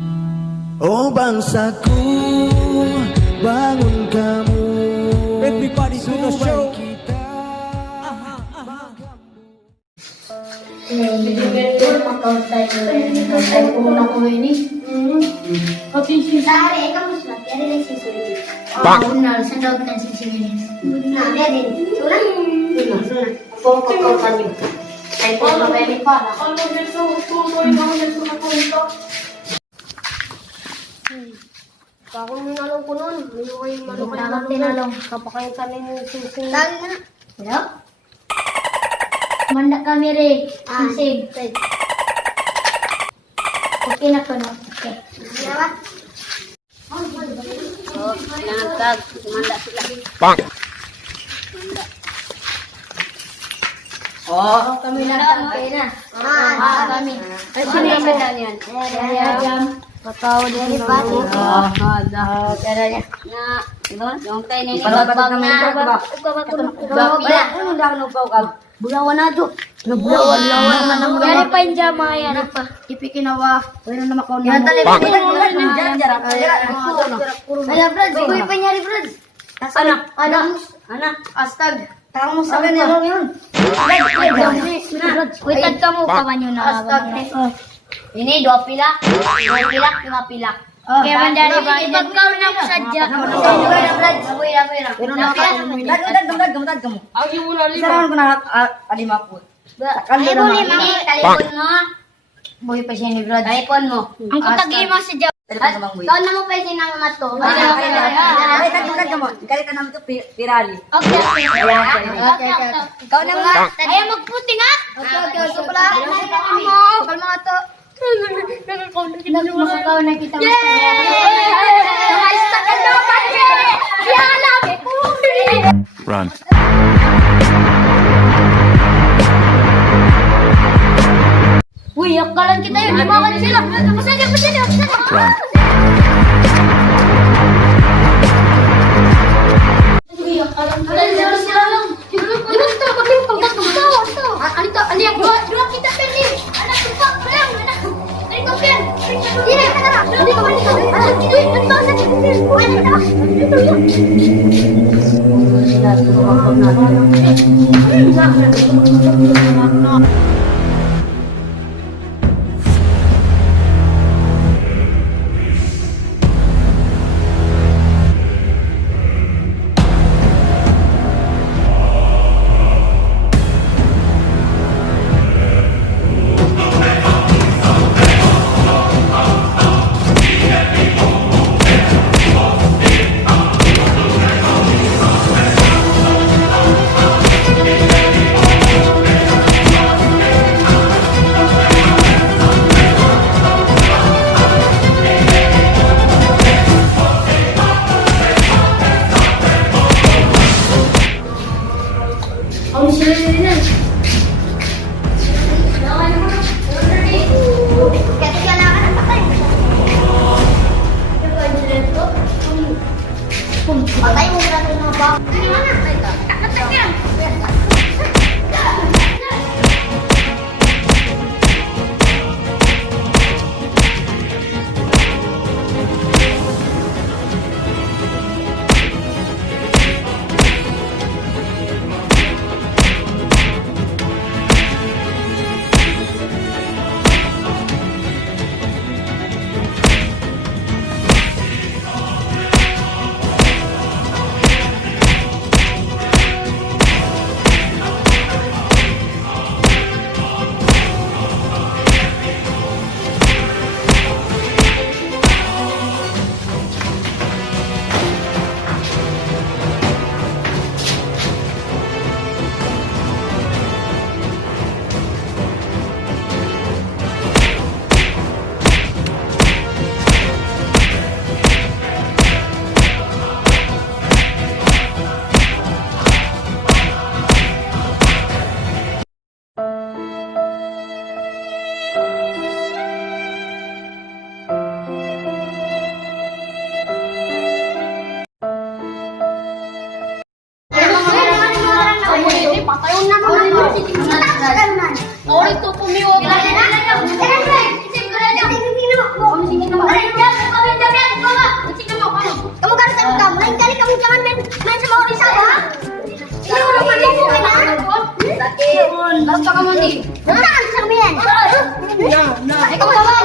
Oh bangsaku, bangun kamu. Everybody to the show. Ako ninalong ko nun. Ano kayo tinalong? Kapakain kami ng sising. Hello? Manda kami rin. Sisig. Okay na ko no? Okay. Ano ba? Nangagkag. Manda sila. Bang! Oh, kami na kami na. Kami. Ay, sino yung medan yan? Jam. Pataw din ba? Kaya niya. Na, yung tayo ni bagbag na. Ano lang no pao kag? Bulawan na do. Bulawan naman ang yari pa yung jama yan pa. Ipikinawa. Pero na makaw niya. Dali pa Ay, Brad, kuy pa nyari Brad. Anak. Astag. Tara mo sa kanila yun. Wait, ka mo pa man yun na. Ini 2 pilak, 5 pilak. Kaya mandari ba? Ipagkaw na mo sadya. Gamutad ka mo. Ay, wala lima. Sarahan ko na alima po. Ay, boleh mami. Telepon mo. Boy pa siya ni Brad. Telepon mo. Ang kutagi mo sadya. Kau na mo pa siya ng mato. Ay, gamutad ka mo. Kali ka naman ito pirali. Okay. Kau na mo. Ayaw magputi nga. Okay. Kapal mga to. Makakaw na kita. Run. Uy, akalan kita yun. Di makan sila. Pasaya. Run. Uy, akalan sila lang. Gusto, Ano yan? Dua kita pili. Anak tupak, pelang. Dari kopian. Ini, kata. Dari kopian. Anak tidur. Larap ka mo ni. Saan sa kami yan? Ikaw mo naman.